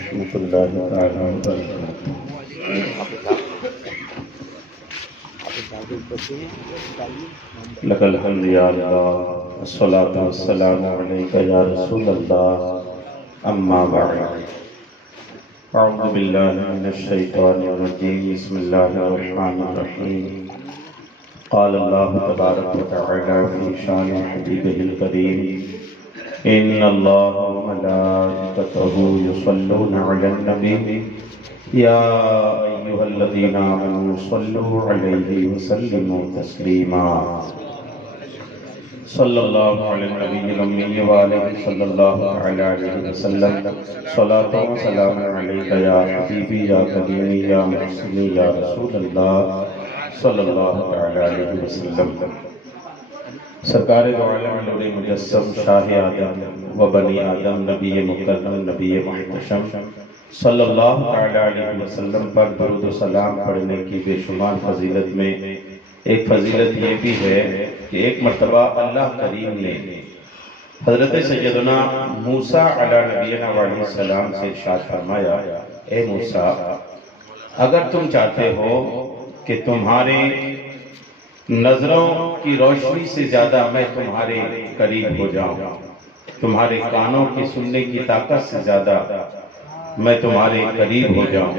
ورحمۃ اللہ تعالی وبرکاتہ۔ لک الحمد یا اللہ والصلاۃ والسلام علیک یا رسول اللہ، اما بعد، اعوذ باللہ من الشیطان الرجیم، بسم اللہ الرحمن الرحیم۔ قال اللہ تبارک و تعالی فی شان حبیبہ الکریم، ان اللہ وملائکتہ یصلون علی النبی یا ایھا الذین آمنوا صلوا علیہ وسلموا تسلیما۔ صلی اللہ علی النبی الامی وآلہ صلی اللہ علیہ وسلم، صلاۃ و سلام علیک یا حبیبی یا کلیمی یا محسنی یا رسول اللہ صلی اللہ علیہ وسلم۔ سرکار دو عالم نور مجسم شاہ آدم و بنی آدم، نبی مکرم نبی محتشم صلی اللہ علیہ وسلم پر درود و سلام پڑھنے کی بے شمار فضیلت میں ایک فضیلت یہ بھی ہے کہ ایک مرتبہ اللہ کریم نے حضرت سیدنا موسیٰ علیہ نبینا علیہ السلام سے ارشاد فرمایا، اے موسیٰ، اگر تم چاہتے ہو کہ تمہارے نظروں کی روشنی سے زیادہ میں تمہارے قریب ہو جاؤں، تمہارے کانوں کی سننے کی طاقت سے زیادہ میں تمہارے قریب ہو جاؤں،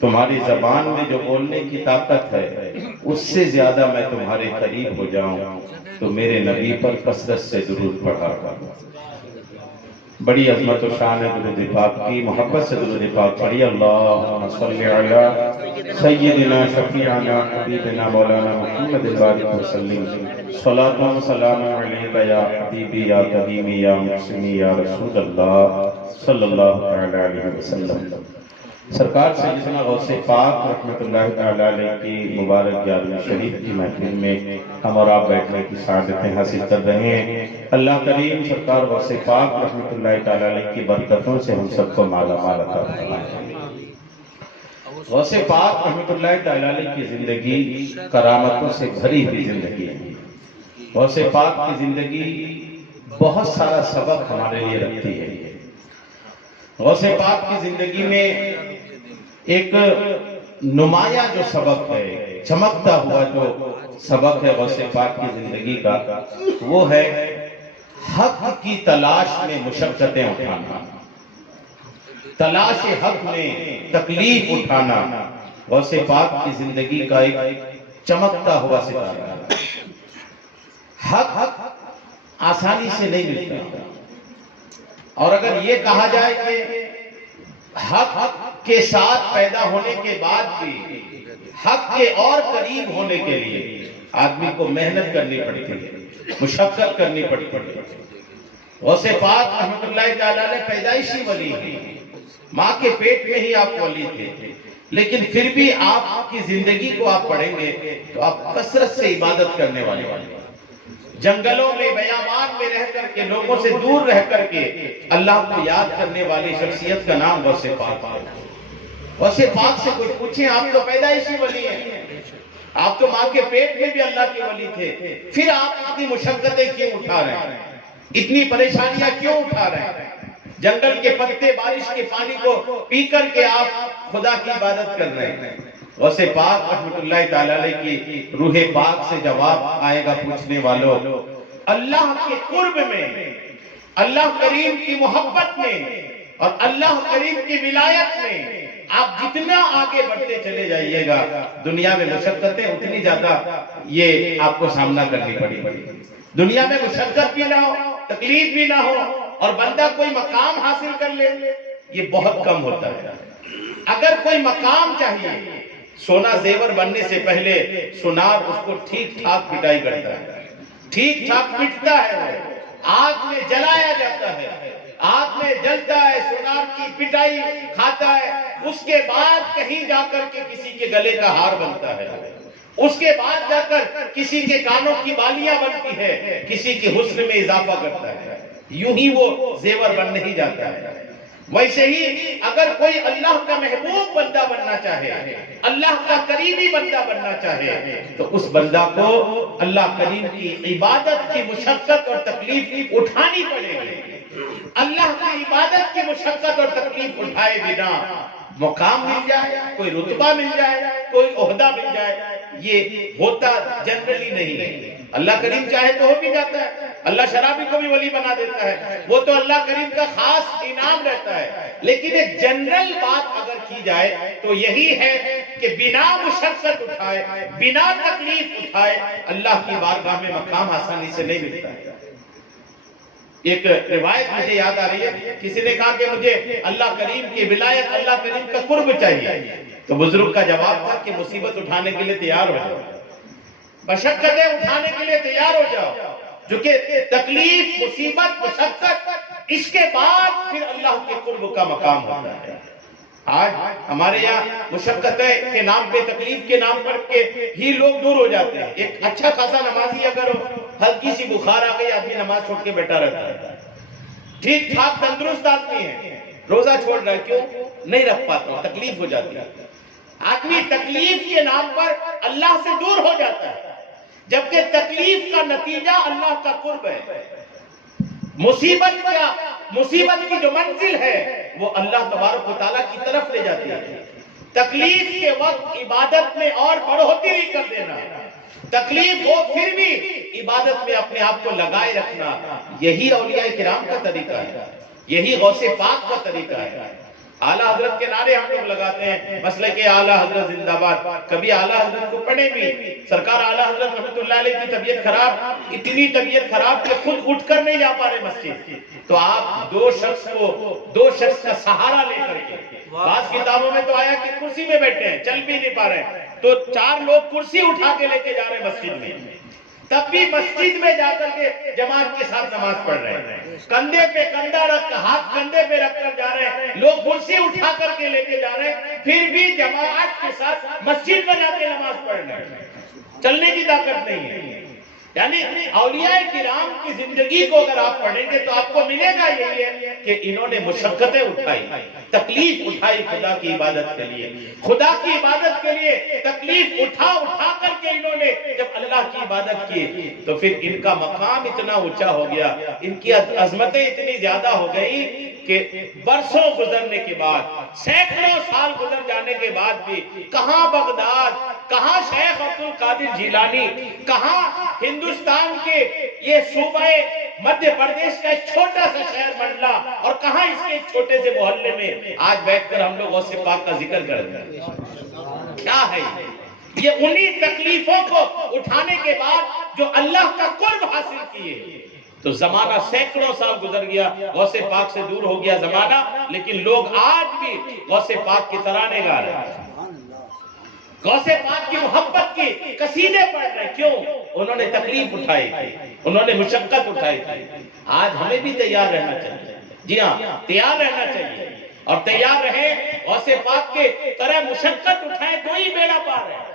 تمہاری زبان میں جو بولنے کی طاقت ہے اس سے زیادہ میں تمہارے قریب ہو جاؤں، تو میرے نبی پر کثرت سے درود پڑھا کرو۔ بڑی عظمت و شان ہے درود پاک کی، محبت سے درود پاک پڑھی۔ اللہم صلی علی سیدنا شفیعنا حبیبنا مولانا محمد البارک وسلم، صلاۃ و سلام علیک یا حبیبی یا کریمی یا محسنی یا رسول اللہ صلی اللہ علیہ وسلم۔ سرکار سیدنا غوث پاک رحمۃ اللہ تعالی علیہ کی مبارک گیارہویں شریف کی محفل میں ہم اور آپ بیٹھنے کی سعادتیں حاصل کر رہے ہیں۔ اللہ کریم سرکار غوث پاک رحمۃ اللہ تعالی علیہ کی برکتوں سے ہم سب کو مالا مال عطا فرمائے۔ غوث پاک رحمۃ اللہ تعالی علیہ کی زندگی کرامتوں سے بھری ہوئی زندگی ہے۔ غوث پاک کی زندگی بہت سارا سبق ہمارے لیے رکھتی ہے۔ غوث پاک کی زندگی میں ایک نمایاں جو سبق ہے، چمکتا ہوا جو سبق ہے غوث پاک کی زندگی کا، وہ ہے حق کی تلاش میں مشقتیں اٹھانا، تلاش حق میں تکلیف اٹھانا غوث پاک کی زندگی کا ایک چمکتا ہوا ستارہ ہے۔ حق آسانی سے نہیں ملتا، اور اگر یہ کہا جائے کہ حق کے ساتھ پیدا ہونے کے بعد بھی حق کے اور قریب ہونے کے لیے آدمی کو محنت کرنی پڑتی ہے، مشقت کرنی پڑتی ہے۔ غوث پاک رحمۃ اللہ تعالیٰ نے پیدائشی ولی ہیں، ماں کے پیٹ میں ہی آپ ولی تھے، لیکن پھر بھی آپ کی زندگی کو آپ پڑھیں گے تو آپ کثرت سے عبادت کرنے والے ہیں۔ جنگلوں میں بیابان میں رہ کر کے، لوگوں سے دور رہ کر کے اللہ کو یاد کرنے والی شخصیت کا نام غوث پاک ہے۔ غوث پاک سے کوئی پوچھیں، آپ تو پیدائشی ولی ہیں، آپ تو ماں کے پیٹ میں بھی اللہ کے ولی تھے، پھر آپ اتنی مشقتیں کیوں اٹھا رہے ہیں، اتنی پریشانیاں کیوں اٹھا رہے ہیں؟ جنگل کے پتے، بارش کے پانی کو پی کر کے آپ خدا کی عبادت کر رہے ہیں۔ غوث پاک رحمۃ اللہ تعالی علیہ کی روح پاک سے جواب آئے گا پوچھنے والوں، اللہ کے قرب میں، اللہ کریم کی محبت میں اور اللہ کریم کی ولایت میں آپ جتنا آگے بڑھتے چلے جائیے گا، دنیا میں مشقتیں اتنی زیادہ یہ آپ کو سامنا کرنی پڑے گی۔ دنیا میں مشقت بھی نہ ہو، تکلیف بھی نہ ہو، اور بندہ کوئی مقام حاصل کر لے، یہ بہت کم ہوتا ہے۔ اگر کوئی مقام چاہیے، سونا زیور بننے سے پہلے سونار اس کو ٹھیک ٹھاک پٹائی کرتا ہے، ٹھیک ٹھاک پٹتا ہے، آگ میں جلایا جاتا ہے، آگ میں جلتا ہے، سونار کی پٹائی کھاتا ہے، اس کے بعد کہیں جا کر کے کسی کے گلے کا ہار بنتا ہے، اس کے بعد جا کر کسی کے کانوں کی بالیاں بنتی ہے، کسی کے حسن میں اضافہ کرتا ہے، یوں ہی وہ زیور بن نہیں جاتا ہے۔ ویسے ہی اگر کوئی اللہ کا محبوب بندہ بننا چاہے، اللہ کا قریبی بندہ بننا چاہے، تو اس بندہ کو اللہ کریم کی عبادت کی مشقت اور تکلیف اٹھانی پڑے گی۔ اللہ کی عبادت کی مشقت اور تکلیف اٹھائے بنا مقام مل جائے، کوئی رتبہ مل جائے، کوئی عہدہ مل جائے، یہ ہوتا جنرلی نہیں ہے۔ اللہ کریم چاہے تو ہو بھی جاتا ہے، اللہ شرابی کو بھی ولی بنا دیتا ہے، وہ تو اللہ کریم کا خاص انعام رہتا ہے۔ لیکن ایک جنرل بات اگر کی جائے تو یہی ہے کہ بنا مشقت اٹھائے، بنا تکلیف اٹھائے اللہ کی بارگاہ میں مقام آسانی سے نہیں ملتا ہے۔ ایک روایت مجھے یاد آ رہی ہے، کسی نے کہا کہ مجھے اللہ کریم کی ولایت، اللہ کریم کا قرب چاہیے، تو بزرگ کا جواب تھا کہ مصیبت اٹھانے کے لیے تیار ہو جاؤ، مشقتیں اٹھانے کے لیے تیار ہو جاؤ، جو کہ تکلیف، مصیبت، مشقت، اس کے بعد پھر اللہ کے قرب کا مقام ہوتا ہے۔ آج ہمارے یہاں مشقتیں کے نام پہ، تکلیف کے نام پر کے ہی لوگ دور ہو جاتے ہیں۔ ایک اچھا خاصا نمازی اگر ہلکی سی بخار آ گئی، آدمی نماز چھوڑ کے بیٹھا رہتا ہے، ٹھیک ٹھاک تندرست آدمی ہے، روزہ چھوڑ رہا ہے، کیوں نہیں رکھ پاتا، تکلیف ہو جاتی ہے۔ آدمی تکلیف کے نام پر اللہ سے دور ہو جاتا ہے، جبکہ تکلیف کا نتیجہ اللہ کا قرب ہے۔ مصیبت کی جو منزل ہے وہ اللہ تبارک و تعالیٰ کی طرف لے جاتی ہے۔ تکلیف کے وقت عبادت میں اور بڑھوتری نہیں کر دینا، تکلیف ہو پھر بھی عبادت میں اپنے آپ کو لگائے رکھنا، یہی اولیاء کرام کا طریقہ ہے، یہی غوث پاک کا طریقہ ہے۔ اعلیٰ حضرت کے نعرے ہم لوگ لگاتے ہیں، مسئلہ کہ اعلیٰ حضرت زندہ باد، کبھی اعلیٰ حضرت کو پڑھے بھی، سرکار اعلیٰ حضرت رحمۃ اللہ علیہ کی طبیعت خراب، اتنی طبیعت خراب کہ خود اٹھ کر نہیں جا پا رہے مسجد، تو آپ دو شخص کا سہارا لے کر کے، بعض کتابوں میں تو آیا کہ کرسی میں بیٹھے ہیں، چل بھی نہیں پا رہے ہیں، تو 4 لوگ کرسی اٹھا کے لے کے جا رہے ہیں مسجد میں، تب بھی مسجد میں جا کر کے جماعت کے ساتھ نماز پڑھ رہے ہیں، کندھے پہ کندھا رکھ، ہاتھ کندھے پہ رکھ کر جا رہے ہیں، لوگ کرسی اٹھا کر کے لے کے جا رہے ہیں، پھر بھی جماعت کے ساتھ مسجد میں جا کے نماز پڑھ رہے ہیں، چلنے کی طاقت نہیں ہے۔ یعنی اولیاء کرام کی زندگی کو اگر آپ پڑھیں گے تو آپ کو ملے گا یہی ہے کہ انہوں نے مشقتیں اٹھائی، تکلیف اٹھائی خدا کی عبادت کے لیے، خدا کی عبادت کے لیے تکلیف اٹھا کر کے انہوں نے جب اللہ کی عبادت کی تو پھر ان کا مقام اتنا اونچا ہو گیا، ان کی عظمتیں اتنی زیادہ ہو گئی کہ برسوں گزرنے کے بعد، سینکڑوں سال گزر جانے کے بعد بھی کہاں بغداد، کہاں شیخ عبد القادر جیلانی، کہاں ہندوستان کے یہ صوبہ مدھیہ پردیش کا ایک چھوٹا سا شہر منڈلا، اور کہاں اس کے ایک چھوٹے سے محلے میں آج بیٹھ کر ہم لوگ غوث پاک کا ذکر کرتے ہیں۔ کیا ہے یہ انہی تکلیفوں کو اٹھانے کے بعد جو اللہ کا قرب حاصل کیے، تو زمانہ سینکڑوں سال گزر گیا، غوث پاک سے دور ہو گیا زمانہ، لیکن لوگ آج بھی غوث پاک کی ترانے گا رہے ہیں، غوث پاک کی محبت کی قصیدے پڑھ رہے ہیں۔ کیوں؟ انہوں نے تکلیف اٹھائی تھی، انہوں نے مشقت اٹھائی تھی۔ آج ہمیں بھی تیار رہنا چاہیے، جی ہاں تیار رہنا چاہیے، اور تیار رہیں، غوث پاک کے طرح مشقت اٹھائیں تو ہی بیڑا پار ہے۔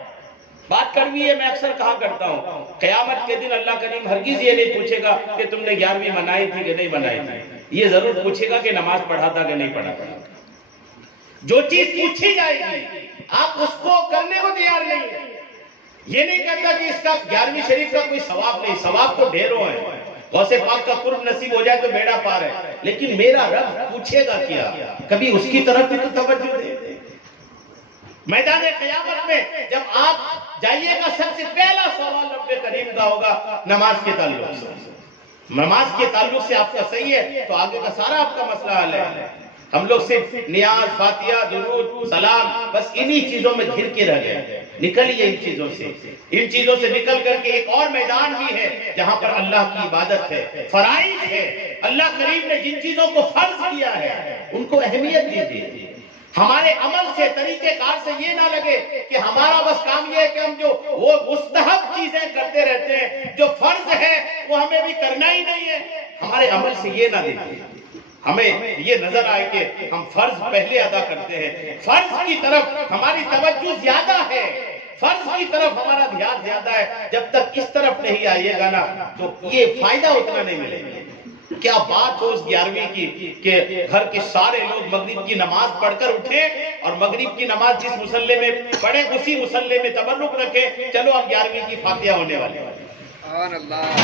بات کڑوی ہے، میں اکثر کہا کرتا ہوں، قیامت کے دن اللہ کریم ہرگز یہ نہیں پوچھے گا کہ تم نے 11ویں منائی تھی کہ نہیں منائی تھی، یہ ضرور پوچھے گا کہ نماز پڑھا تھا کہ نہیں پڑھا تھا۔ جو چیز پوچھی جائے گی آپ اس کو کرنے کو تیار نہیں ہیں۔ یہ نہیں کہتا کہ اس کا 11ویں شریف کا کوئی ثواب نہیں، ثواب تو ڈھیروں ہے، غوث پاک کا قرب نصیب ہو جائے تو بیڑا پار ہے، لیکن میرا رب پوچھے گا کیا، کبھی اس کی طرف بھی تو توجہ دے۔ میدان قیامت میں جب آپ جائیے گا، سب سے پہلا سوال رب کریم کا ہوگا نماز کے تعلق سے، نماز کے تعلق سے آپ کا صحیح ہے تو آگے کا سارا آپ کا مسئلہ حل ہے۔ ہم لوگ صرف نیاز، فاتحہ، درود، سلام، بس انہی چیزوں میں گھر کے رہ گئے۔ نکلیے ان چیزوں سے نکل کر کے ایک اور میدان بھی ہے جہاں پر اللہ کی عبادت ہے، فرائض ہے، اللہ کریم نے جن چیزوں کو فرض کیا ہے ان کو اہمیت دیجیے۔ ہمارے عمل سے، طریقہ کار سے یہ نہ لگے کہ ہمارا بس کام یہ ہے کہ ہم جو وہ مستحب چیزیں کرتے رہتے ہیں، جو فرض ہے وہ ہمیں بھی کرنا ہی نہیں ہے۔ ہمارے عمل سے یہ نہ دیکھیں، ہمیں یہ نظر آئے کہ ہم فرض پہلے ادا کرتے ہیں، فرض کی طرف ہماری توجہ زیادہ ہے، فرض کی طرف ہمارا دھیان زیادہ ہے۔ جب تک اس طرف نہیں آئیے گا نا تو یہ فائدہ اتنا نہیں ملے گا۔ کیا بات ہو اس 11ویں کی کہ گھر کے سارے لوگ مغرب کی نماز پڑھ کر اٹھے اور مغرب کی نماز جس مصلے میں پڑھے اسی مصلے میں تبرک رکھے، چلو اب 11ویں کی فاتحہ ہونے والی ہے۔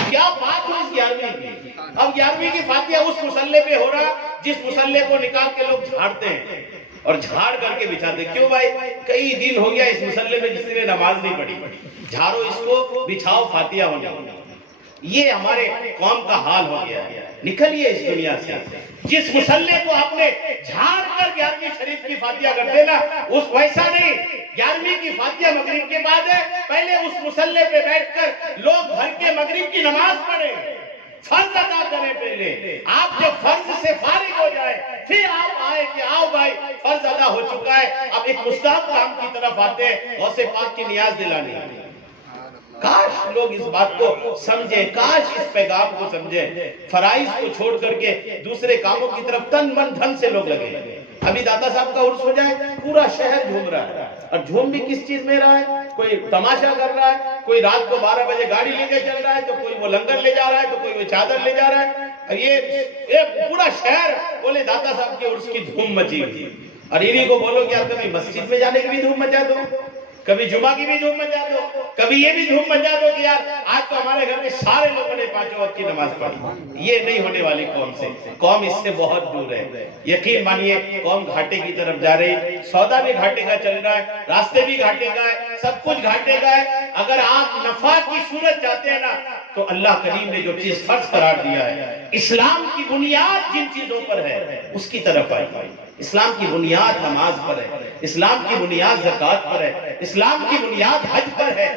کیا بات ہو اس 11ویں کی؟ اب 11ویں کی فاتحہ اس مصلے پہ ہو رہا جس مصلے کو نکال کے لوگ جھاڑتے ہیں اور جھاڑ کر کے بچھاتے ہیں۔ کیوں بھائی؟ کئی دن ہو گیا اس مصلے میں جس نے نماز نہیں پڑھی، جھاڑو اس کو، بچھاؤ، فاتحہ ہونے والی۔ یہ ہمارے قوم کا حال ہو گیا ہے۔ نکلیے اس دنیا سے۔ جس مصلے کو آپ نے جھاڑ کر 11ویں شریف کی فاتحہ کر دینا، اس ویسا نہیں۔ 11ویں کی فاتحہ مغرب کے بعد ہے، پہلے اس مصلے پہ بیٹھ کر لوگ گھر کے مغرب کی نماز پڑھیں، فرض ادا کریں۔ پہلے آپ جب فرض سے فارغ ہو جائے پھر آپ آئے کہ آؤ بھائی فرض ادا ہو چکا ہے، اب ایک مستحب کام کی طرف آتے ہیں، غوث پاک کی نیاز دلانی۔ کاش لوگ اس بات کو سمجھیں، کاش اس پیغام کو سمجھیں۔ فرائض کو چھوڑ کر کے دوسرے کاموں کی طرف تن من دھن سے لوگ لگے۔ ابھی دادا صاحب کا عرس ہو جائے پورا شہر جھوم رہا ہے، اور جھوم بھی کس چیز میں رہا ہے؟ کوئی تماشا کر رہا ہے، کوئی رات کو 12 بجے گاڑی لے کے چل رہا ہے، تو کوئی وہ لنگر لے جا رہا ہے، تو کوئی وہ چادر لے جا رہا ہے۔ یہ پورا شہر بولے دادا صاحب کے عرس کی دھوم مچی ہوئی، اور انہی کو بولو کہ یار کبھی مسجد میں جانے کی بھی دھوم مچا دو، کبھی جمعہ کی بھی دھوم مچا دو، کبھی یہ بھی دھوم مچا دو کہ یار آج تو ہمارے گھر میں سارے لوگوں نے 5 وقت کی نماز پڑھی۔ یہ نہیں ہونے والی قوم سے، قوم اس سے بہت دور ہے۔ یقین مانیے قوم گھاٹے کی طرف جا رہی، سودا بھی گھاٹے کا چل رہا ہے، راستے بھی گھاٹے کا ہے، سب کچھ گھاٹے کا ہے۔ اگر آپ نفع کی صورت چاہتے ہیں نا تو اللہ کریم نے جو چیز فرض قرار دیا ہے، اسلام کی بنیاد جن چیزوں پر ہے اس کی طرف آئی۔ اسلام کی بنیاد نماز پر ہے، اسلام کی بنیاد زکوٰۃ پر ہے، اسلام کی بنیاد حج پر ہے،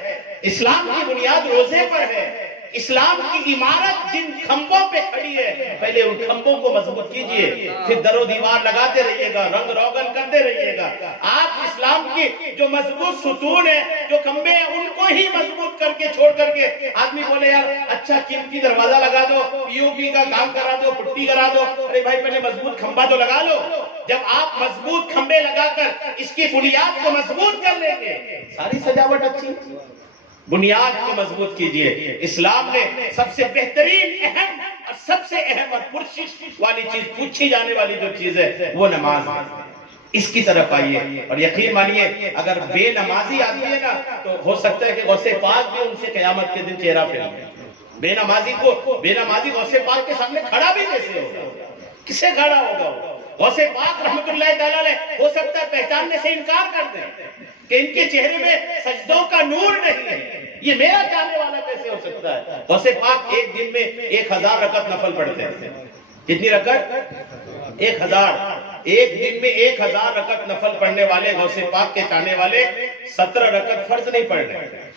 اسلام کی بنیاد روزے پر ہے۔ اسلام کی عمارت جن کھمبوں پہ کھڑی ہے، پہلے ان کھمبوں کو مضبوط کیجئے، پھر در و دیوار لگاتے رہیے گا، رنگ روغن کرتے رہیے گا۔ آپ اسلام کی جو مضبوط ستون ہے، جو کھمبے ہیں، ان کو ہی مضبوط کر کے چھوڑ کر کے آدمی بولے یار اچھا قیمتی دروازہ لگا دو، پی او پی کا کام کرا دو، پٹی کرا دو۔ ارے بھائی پہلے مضبوط کھمبا تو لگا لو۔ جب آپ مضبوط کھمبے لگا کر اس کی بنیاد کو مضبوط کر لیں گے، ساری سجاوٹ اچھی۔ بنیاد کو مضبوط کیجئے۔ اسلام نے سب سے بہترین، اہم اور سب سے اہم اور پرشش والی چیز، پوچھی جانے والی جو چیز ہے وہ نماز ہے۔ اس کی طرف آئیے، اور یقین مانیے اگر بے نمازی آدمی ہے نا تو ہو سکتا ہے کہ غوث پاک بھی ان سے قیامت کے دن چہرہ پھیرے۔ بے نمازی غوث پاک کے سامنے کھڑا بھی کیسے ہوگا؟ کسے کھڑا ہوگا؟ غوث پاک رحمت اللہ تعالیٰ علیہ ہو سکتا ہے پہچاننے سے انکار کر دیں کہ ان کے چہرے میں سجدوں کا نور نہیں ہے، یہ میرا چاہنے والا کیسے ہو سکتا ہے؟ غوث پاک ایک دن میں 1000 رکعت نفل پڑھتے ہیں۔ کتنی رکعت؟ 1000۔ ایک دن میں 1000 رکعت نفل پڑھنے والے غوث پاک کے چاہنے والے 17 رکعت فرض نہیں پڑھ رہے۔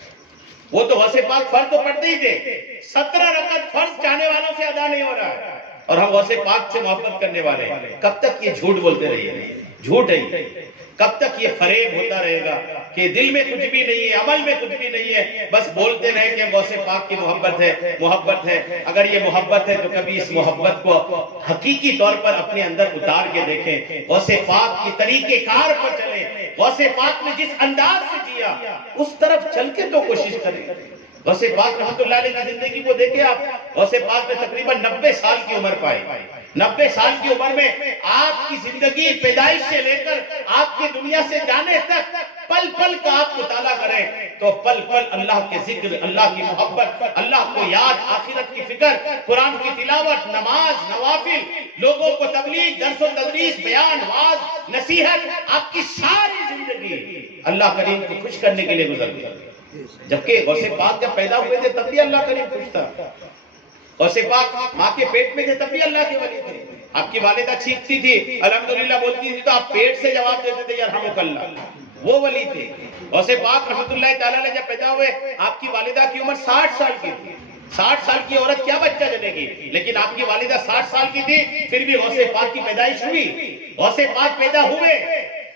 وہ تو غوث پاک فرض تو پڑھتے ہی تھے، 17 رکعت فرض چاہنے والوں سے ادا نہیں ہو رہا ہے، اور ہم غوث پاک سے محبت کرنے والے ہیں۔ کب تک یہ جھوٹ بولتے رہیے؟ جھوٹ ہے۔ کب تک یہ فریب ہوتا رہے گا کہ دل میں کچھ بھی نہیں ہے، عمل میں کچھ بھی نہیں ہے، بس بولتے رہے کہ غوث پاک کی محبت ہے۔ اگر یہ محبت ہے تو کبھی اس محبت کو حقیقی طور پر اپنے اندر اتار کے دیکھیں، غوث پاک کی طریقے کار پر چلیں، غوث پاک نے جس انداز سے جیا اس طرف چل کے تو کوشش کریں۔ غوث پاک رحمت اللہ علیہ کی زندگی کو دیکھیں آپ، غوث پاک نے تقریباً 90 سال کی عمر پائی۔ 90 سال کی عمر میں آپ کی زندگی پیدائش سے لے کر آپ کی دنیا سے جانے تک پل پل کا آپ مطالعہ کریں تو پل پل اللہ کے ذکر، اللہ کی محبت، اللہ کو یاد، آخرت کی فکر، قرآن کی تلاوت، نماز، نوافل، لوگوں کو تبلیغ، درس و تدریس، بیان، واعظ، نصیحت، آپ کی ساری زندگی اللہ کریم کو خوش کرنے کے لیے گزر گئی۔ جبکہ غوث پاک جب پیدا ہوئے تھے تب بھی اللہ کریم خوش تھا۔ غوث پاک ماں کے پیٹ میں تھے تب بھی اللہ کے ولی تھے۔ آپ کی والدہ چیختی تھی، الحمدللہ بولتی تھی تو آپ پیٹ سے جواب دیتے تھے یرحمک اللہ، وہ ولی تھے۔ غوث پاک رحمت اللہ تعالیٰ علیہ جب پیدا ہوئے آپ کی والدہ کی عمر 60 سال کی تھی۔ 60 سال کی عورت کیا بچہ جنے گی، لیکن آپ کی والدہ 60 سال کی تھی، پھر بھی غوث پاک کی پیدائش ہوئی، غوث پاک پیدا ہوئے۔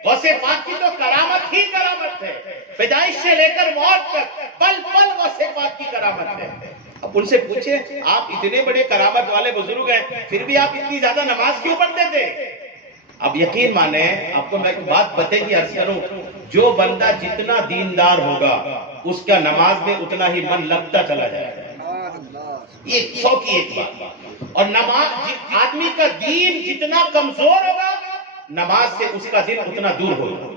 غوث پاک کی تو کرامت ہی کرامت ہے، پیدائش سے لے کر موت تک پل پل غوث پاک کی کرامت ہے۔ اب ان سے پوچھیں آپ اتنے بڑے کرامت والے بزرگ ہیں پھر بھی آپ اتنی زیادہ نماز کیوں پڑھتے تھے؟ اب یقین مانیں، آپ کو میں ایک بات بتائی کی عرض کروں، جو بندہ جتنا دیندار ہوگا اس کا نماز میں اتنا ہی من لگتا چلا جائے گا۔ یہ 100 کی ایک بات۔ اور نماز آدمی کا دین جتنا کمزور ہوگا نماز سے اس کا دل اتنا دور ہوگا.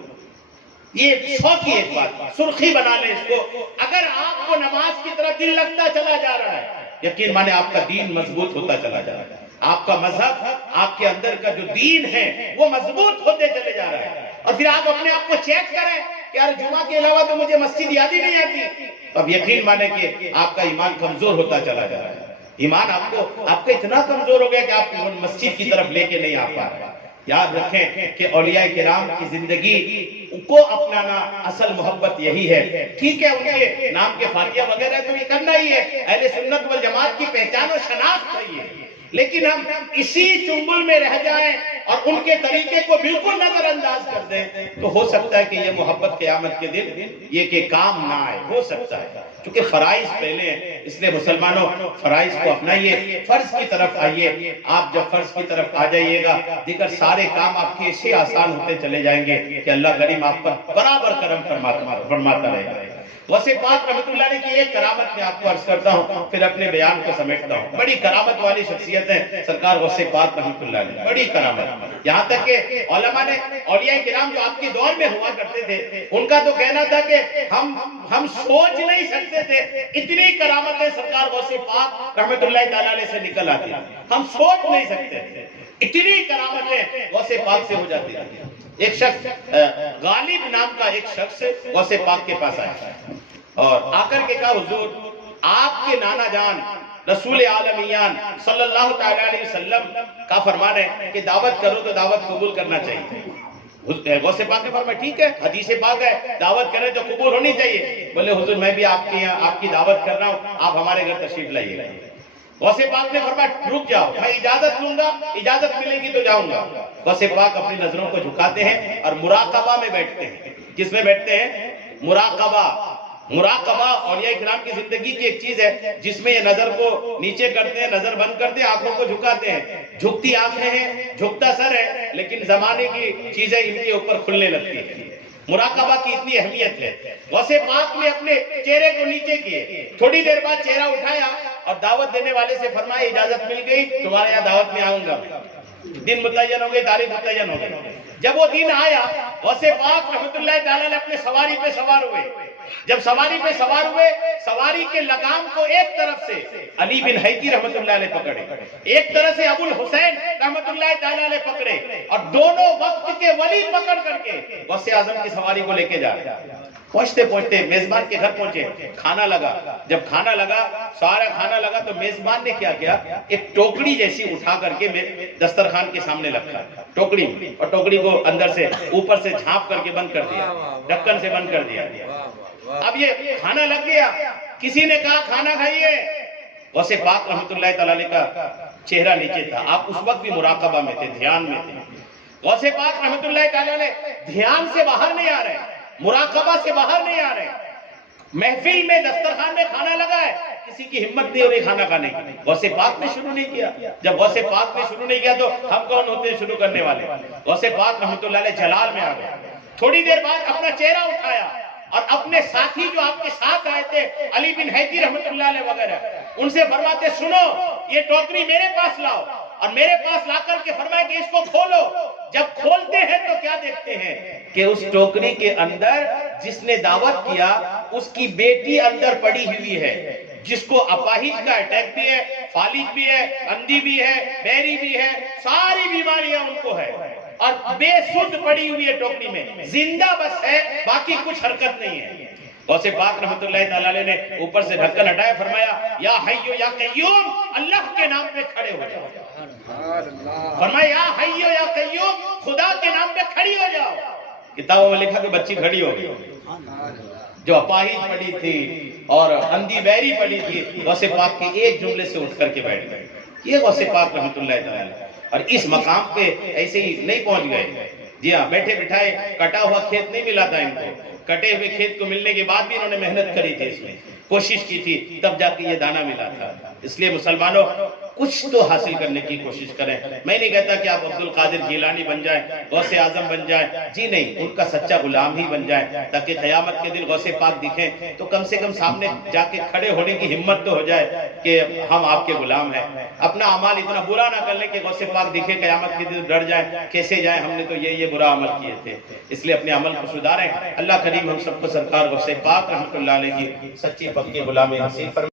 یہ 100 کی ایک بات سرخی بنا لیں اس کو. اگر آپ کو نماز کی طرف دل لگتا چلا جا رہا ہے یقین مانے آپ کا دین مضبوط ہوتا چلا جا رہا ہے. آپ کا مذہب آپ کے اندر کا جو دین ہے وہ مضبوط ہوتے چلے جا رہا ہے. اور پھر آپ اپنے آپ کو چیک کریں کہ یار جمعہ کے علاوہ تو مجھے مسجد یاد ہی نہیں آتی. اب یقین مانے کہ آپ کا ایمان کمزور ہوتا چلا جا رہا ہے. ایمان آپ کا اتنا کمزور ہو گیا کہ آپ مسجد کی طرف لے کے نہیں آ پا رہے. یاد رکھیں کہ اولیاء کرام کی زندگی کو اپنانا اصل محبت یہی ہے. ٹھیک ہے ان کے نام کے فاتحہ وغیرہ تو یہ کرنا ہی ہے, اہل سنت والجماعت کی پہچان و شناخت ہے یہ. لیکن ہم اسی چنبل میں رہ جائیں اور ان کے طریقے کو بالکل نظر انداز کر دیں تو ہو سکتا ہے کہ یہ محبت قیامت کے دن یہ کہ کام نہ آئے. ہو سکتا ہے کیونکہ فرائض پہلے ہیں, اس لیے مسلمانوں فرائض کو اپنائیے, فرض کی طرف آئیے. آپ جب فرض کی طرف آ جائیے گا دیگر سارے کام آپ کے ایسے آسان ہوتے چلے جائیں گے کہ اللہ کریم آپ پر برابر کرم فرماتا رہے گا. غوث پاک رحمت اللہ علیہ کی ایک کرامت میں آپ کو عرض کرتا ہوں پھر اپنے بیان کو سمیٹتا ہوں. بڑی کرامت والی شخصیت ہے سرکار غوث پاک رحمت اللہ علیہ, بڑی کرامت. یہاں تک کہ علماء نے اولیاء کرام جو آپ کے دور میں ہوا کرتے تھے ان کا تو کہنا تھا کہ ہم سوچ نہیں سکتے تھے اتنی کرامتیں سرکار غوث پاک رحمت اللہ تعالی علیہ سے نکل آتی. ہم سوچ نہیں سکتے اتنی کرامتیں غوث پاک سے ہو جاتی تھی. ایک شخص غالب نام کا ایک شخص غوث پاک کے پاس آیا اور آ کر کے کہا حضور آپ کے نانا جان رسول عالمیان صلی اللہ تعالی علیہ وسلم کا فرمان ہے کہ دعوت کرو تو دعوت قبول کرنا چاہیے. غوث پاک نے فرمایا ٹھیک ہے حدیث پاک ہے دعوت کریں تو قبول ہونی چاہیے. بولے حضور میں بھی آپ کے یہاں آپ کی دعوت کر رہا ہوں, آپ ہمارے گھر تشریف لائیے. غوث پاک نے فرمایا رک جاؤ میں اجازت لوں گا, اجازت ملے گی تو جاؤں گا. غوث پاک اپنی نظروں کو جھکاتے ہیں اور مراقبہ میں بیٹھتے ہیں. کس میں بیٹھتے ہیں؟ مراقبہ. مراقبہ اولیاء کرام کی زندگی کی ایک چیز ہے جس میں یہ نظر کو نیچے کرتے ہیں, نظر بند کرتے ہیں, آنکھوں کو جھکاتے ہیں. جھکتی آنکھیں ہیں, جھکتا سر ہے, لیکن زمانے کی چیزیں ان کے اوپر کھلنے لگتی ہیں. مراقبہ کی اتنی اہمیت ہے. غوث پاک نے اپنے چہرے کو نیچے کیے, تھوڑی دیر بعد چہرہ اٹھایا اور دعوت دینے والے سے فرمایا اجازت مل گئی تمہارے یہاں دعوت میں آؤں گا. دن متعین ہو گئی, تاریخ متعین ہو گئی. جب وہ دن آیا غوث پاک رحمت اللہ تعالی نے اپنے سواری پہ سوار ہوئے. جب سواری پہ سوار ہوئے سواری کے لگام کو ایک طرف سے علی بن حیدی رحمت اللہ علیہ پکڑے, ایک طرف سے ابو الحسین رحمت اللہ تعالی علیہ پکڑے اور دونوں وقت کے ولی پکڑ کر کے غوث اعظم کی سواری کو لے کے جا رہے. پہنچتے پہنچتے میزبان کے گھر پہنچے, کھانا لگا. جب کھانا لگا سارا کھانا لگا تو میزبان نے کیا کیا ایک ٹوکری جیسی اٹھا کر کے دسترخوان کے سامنے رکھا ٹوکری, اور ٹوکری کو اندر سے اوپر سے جھانپ کر کے بند کر دیا, ڈھکن سے بند کر دیا. اب یہ کھانا لگ گیا, کسی نے کہا کھانا کھائیے. غوث پاک رحمت اللہ تعالی علیہ کا چہرہ نیچے تھا, آپ اس وقت بھی مراقبہ میں تھے, دھیان میں تھے. غوث پاک رحمت اللہ تعالی علیہ دھیان سے باہر نہیں آ رہے, مراقبہ سے باہر نہیں آ رہے. محفل میں دسترخوان میں کھانا لگا ہے, کسی کی ہمت نہیں ہو رہی کھانا کھانے کی. غوث پاک نے شروع نہیں کیا. جب غوث پاک نے شروع نہیں کیا تو ہم کون ہوتے ہیں شروع کرنے والے؟ غوث پاک رحمت اللہ علیہ جلال میں آ گئے. تھوڑی دیر بعد اپنا چہرہ اٹھایا اور اپنے ساتھی جو آپ کے ساتھ آئے تھے علی بن حیدی رحمت اللہ علیہ وغیرہ ان سے فرماتے سنو یہ ٹوکری میرے پاس لاؤ, اور میرے پاس لا کر کے فرمایا کہ اس کو کھولو. جب کھولتے ہیں تو کیا دیکھتے ہیں کہ اس ٹوکری کے اندر جس نے دعوت کیا اس کی بیٹی اندر پڑی ہوئی ہے, جس کو اپاہج کا اٹیک بھی ہے, فالج بھی ہے, اندھی بھی ہے, بہری بھی ہے, ساری بیماریاں ان کو ہے اور بے سدھ پڑی ہوئی ہے ٹوکری میں, زندہ بس ہے, باقی کچھ حرکت نہیں ہے. غوث پاک رحمت اللہ تعالی علیہ نے اوپر سے ڈھکن ہٹایا, فرمایا یا حیو یا قیوم اللہ کے نام پہ کھڑے ہو جاؤ. فرمایا یا حیو یا قیوم خدا کے نام پہ کھڑی ہو جاؤ. کتابوں میں لکھا کہ بچی کھڑی ہو گئی, جو اپاہج پڑی تھی اور اندھی بہری پڑی تھی غوث پاک کے ایک جملے سے اٹھ کر کے بیٹھ گئی. یہ غوث پاک رحمت اللہ تعالی علیہ. اور اس مقام پہ ایسے ہی نہیں پہنچ گئے. جی ہاں, بیٹھے بٹھائے کٹا ہوا کھیت نہیں ملا تھا ان کو. کٹے ہوئے کھیت کو ملنے کے بعد بھی انہوں نے محنت کری تھی, اس میں کوشش کی تھی, تب جا کے یہ دانہ ملا تھا. اس لیے مسلمانوں کچھ تو حاصل کرنے کی کوشش کریں. میں نہیں کہتا کہ آپ عبد القادر جیلانی بن جائیں, غوث اعظم بن جائیں, جی نہیں, ان کا سچا غلام ہی بن جائیں, تاکہ قیامت کے دن غوث پاک دکھیں تو کم سے کم سامنے جا کے کھڑے ہونے کی ہمت تو ہو جائے کہ ہم آپ کے غلام ہیں. اپنا اعمال اتنا برا نہ کر لیں کہ غوث پاک دکھے قیامت کے دن ڈر جائیں, کیسے جائیں, ہم نے تو یہ برا عمل کیے تھے. اس لیے اپنے عمل کو سدھاریں. اللہ کریم ہم سب کو سرکار غوث پاک رحمۃ اللہ علیہ کی سچی پکی غلامی نصیب فرمائے.